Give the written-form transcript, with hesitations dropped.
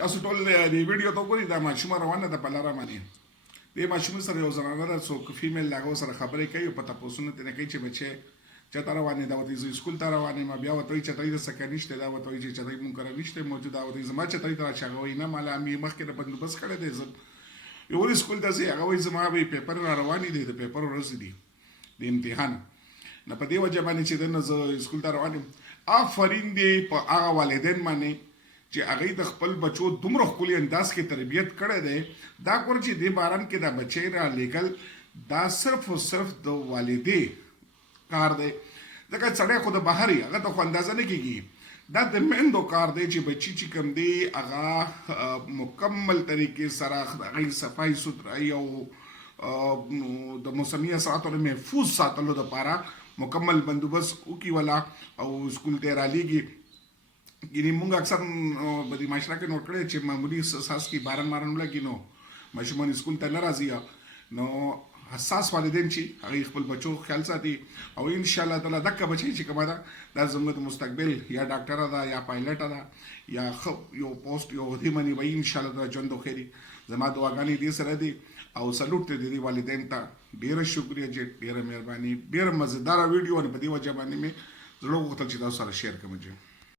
تاسو ټول د ویډیو ته وګورئ. دا ماشومه روانه ده په لاره باندې. دې ماشومې سره یو زنانه ده، څوک فیمیل له هغو سره خبرې کوي او په تپوسونه ترېنه کوي چې بچی چېرته روان یې؟ دا ورته وایي زه سکول ته روان یم. بیا ورته وایي چترۍ درڅه که نشته؟ دا ورته وایي چې چترۍ مونږ کره نشته موجود. دا ورته وایي زما چترۍ ته راشه. هغه وایي نه مالا مې مخکې نه بندوبست کړی دی، زه ولې سکول ته ځې؟ هغه وایي زما به پیپر را روانې دی، د پیپر ورځې دي د امتحان، نه په دې وجه باندې چې دنه زه سکول ته روان یم. آفرین دی په هغه والدین باندې چې هغوی د خپل بچو دومره ښکلي انداز کې تربیت کړی دی. دا کور چې دې باران کې دا بچی را لیږل دا صرف او صرف د والدې کار دی، ځکه سړی خو د بهر یي، هغه ته خو اندازه نه کېږي. دا د میندو کار دی چې بچي چې کوم دی هغه مکمل طریقې سره هغوی صفایي سوترایي او د موسمي اثراتو نه محفوظ ساتلو دپاره مکمل بندوبست وکړي ولا او سکول ته یې رالیږي. یعنې مونږ اکثر په دې معاشره کې نوټ کړی چې معمولي احساس کې باران ماران ولګي نو ماشومان سکول ته نه راځي. نو حساس والدین چې هغوی خپل بچو خیال ساتي او انشاءالله تعالی دکه بچی چې کومه ده دا زموږ د مستقبل یا ډاکټره ده یا پایلټه ده یا ښه یو پوسټ یو عهدې باندې به انشاءالله تعالی ژوند وخېري. زما دعاګانې دې سره دي او سلوټ ته دې والدین ته ډېره شکریه چې ډېره مهرباني. ډېره مزیداره ویډیو په دې وجه باندې مې زړه وغوښتل چې تاسو سره شیر کړم.